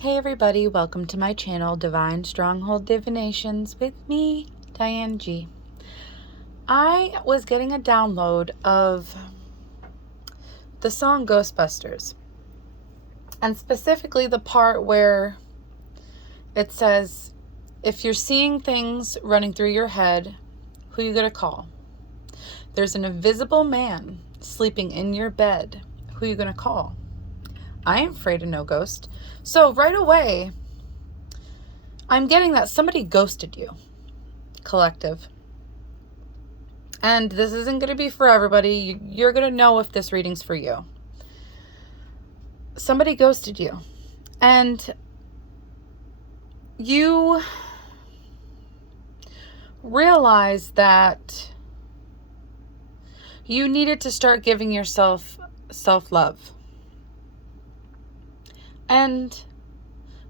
Hey everybody, welcome to my channel, Divine Stronghold Divinations with me, Diane G. I was getting a download of the song Ghostbusters, and specifically the part where it says, if you're seeing things running through your head, who you gonna call? There's an invisible man sleeping in your bed, who you gonna call? I ain't afraid of no ghost. So right away, I'm getting that somebody ghosted you, collective. And this isn't going to be for everybody. You're going to know if this reading's for you. Somebody ghosted you. And you realize that you needed to start giving yourself self-love. And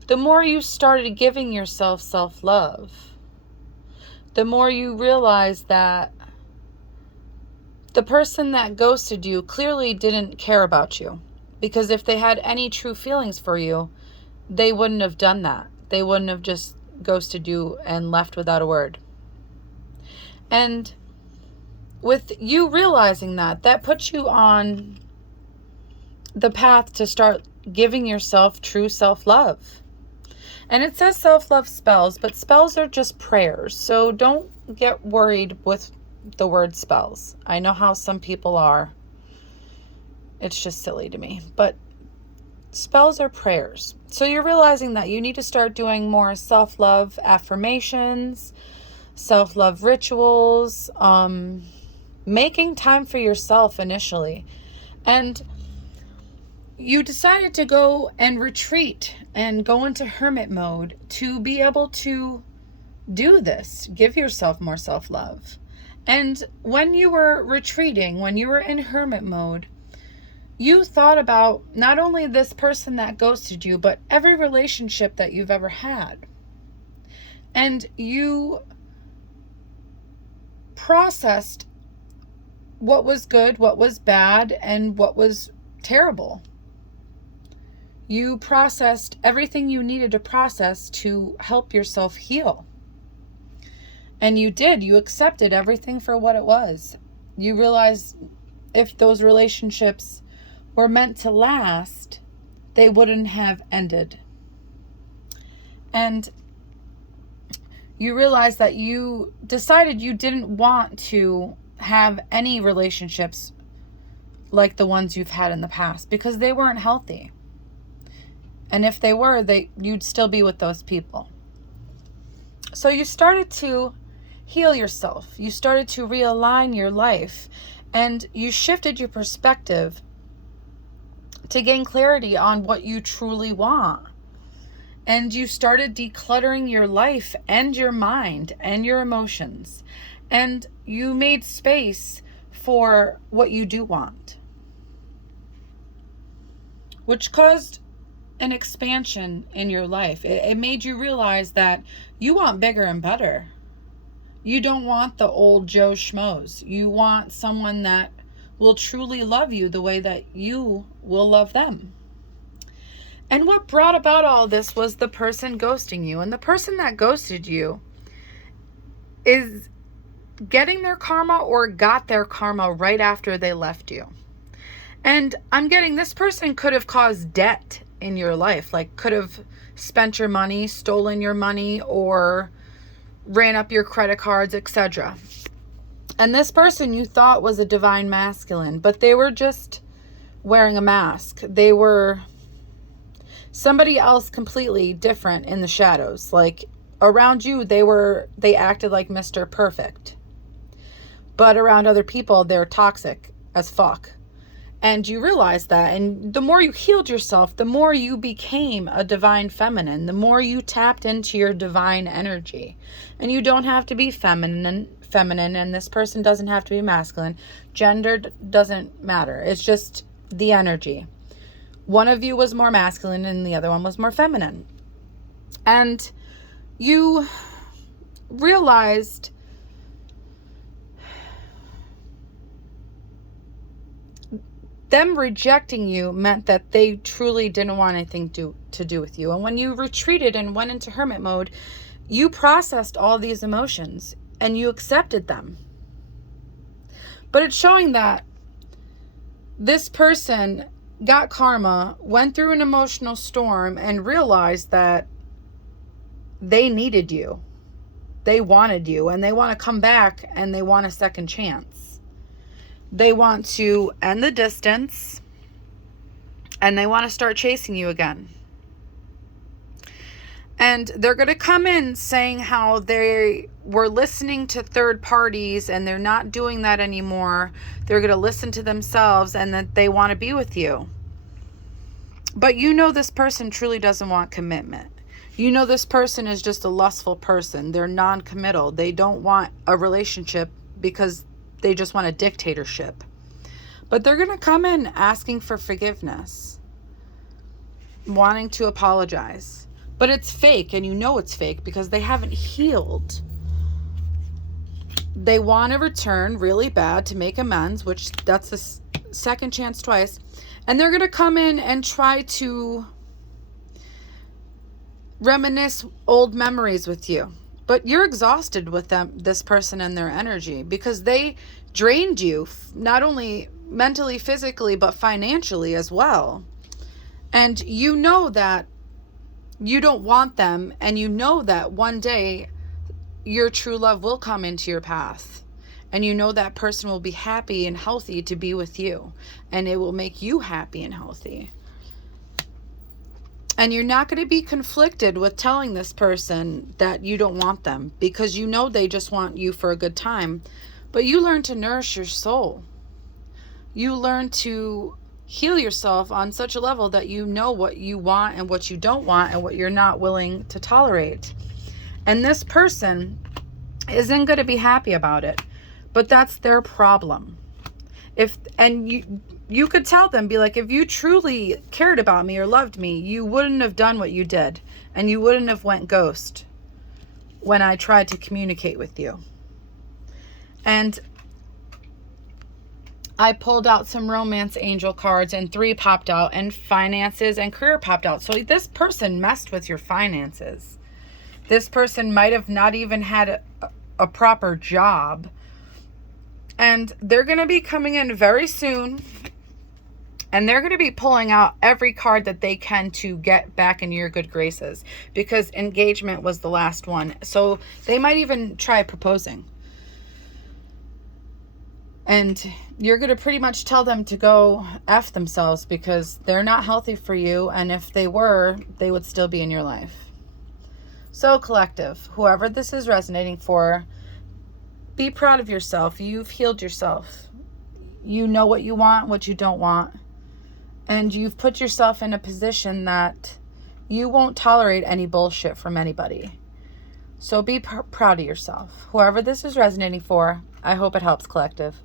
the more you started giving yourself self-love, the more you realize that the person that ghosted you clearly didn't care about you. Because if they had any true feelings for you, they wouldn't have done that. They wouldn't have just ghosted you and left without a word. And with you realizing that, that puts you on the path to start giving yourself true self-love. And it says self-love spells, but spells are just prayers. So don't get worried with the word spells. I know how some people are. It's just silly to me. But spells are prayers. So you're realizing that you need to start doing more self-love affirmations, self-love rituals, making time for yourself initially. And you decided to go and retreat and go into hermit mode to be able to do this. Give yourself more self-love. And when you were retreating, when you were in hermit mode, you thought about not only this person that ghosted you, but every relationship that you've ever had. And you processed what was good, what was bad, and what was terrible. You processed everything you needed to process to help yourself heal. And you did. You accepted everything for what it was. You realized if those relationships were meant to last, they wouldn't have ended. And you realized that you decided you didn't want to have any relationships like the ones you've had in the past because they weren't healthy. And if they were, you'd still be with those people. So you started to heal yourself. You started to realign your life. And you shifted your perspective to gain clarity on what you truly want. And you started decluttering your life and your mind and your emotions. And you made space for what you do want. Which caused an expansion in your life. It made you realize that you want bigger and better. You don't want the old Joe Schmoes. You want someone that will truly love you the way that you will love them. And what brought about all this was the person ghosting you. And the person that ghosted you is getting their karma or got their karma right after they left you. And I'm getting this person could have caused debt in your life, like could have spent your money, stolen your money, or ran up your credit cards, etc. And this person you thought was a divine masculine, but they were just wearing a mask. They were somebody else completely different in the shadows. Like around you, they acted like Mr. Perfect. But around other people, they're toxic as fuck. And you realize that. And the more you healed yourself, the more you became a divine feminine, the more you tapped into your divine energy. And you don't have to be feminine, and this person doesn't have to be masculine. Gender doesn't matter. It's just the energy. One of you was more masculine and the other one was more feminine. And you realized – 'cause them rejecting you meant that they truly didn't want anything to do with you. And when you retreated and went into hermit mode, you processed all these emotions and you accepted them. But it's showing that this person got karma, went through an emotional storm, and realized that they needed you. They wanted you, and they want to come back, and they want a second chance. They want to end the distance, and they want to start chasing you again. And they're going to come in saying how they were listening to third parties and they're not doing that anymore. They're going to listen to themselves and that they want to be with you. But you know this person truly doesn't want commitment. You know this person is just a lustful person. They're non-committal. They don't want a relationship because they just want a dictatorship. But they're going to come in asking for forgiveness, wanting to apologize. But it's fake, and you know it's fake because they haven't healed. They want to return really bad to make amends, which that's the second chance twice. And they're going to come in and try to reminisce old memories with you. But you're exhausted with them, this person and their energy, because they drained you, not only mentally, physically, but financially as well. And you know that you don't want them, and you know that one day your true love will come into your path, and you know that person will be happy and healthy to be with you, and it will make you happy and healthy. And you're not going to be conflicted with telling this person that you don't want them, because you know they just want you for a good time. But you learn to nourish your soul. You learn to heal yourself on such a level that you know what you want and what you don't want and what you're not willing to tolerate. And this person isn't going to be happy about it, but that's their problem. You could tell them, be like, if you truly cared about me or loved me, you wouldn't have done what you did, and you wouldn't have went ghost when I tried to communicate with you. And I pulled out some romance angel cards, and 3 popped out, and finances and career popped out. So this person messed with your finances. This person might have not even had a proper job. And they're going to be coming in very soon. And they're going to be pulling out every card that they can to get back in your good graces. Because engagement was the last one. So they might even try proposing. And you're going to pretty much tell them to go F themselves, because they're not healthy for you. And if they were, they would still be in your life. So collective, whoever this is resonating for, be proud of yourself. You've healed yourself. You know what you want, what you don't want. And you've put yourself in a position that you won't tolerate any bullshit from anybody. So be proud of yourself. Whoever this is resonating for, I hope it helps, collective.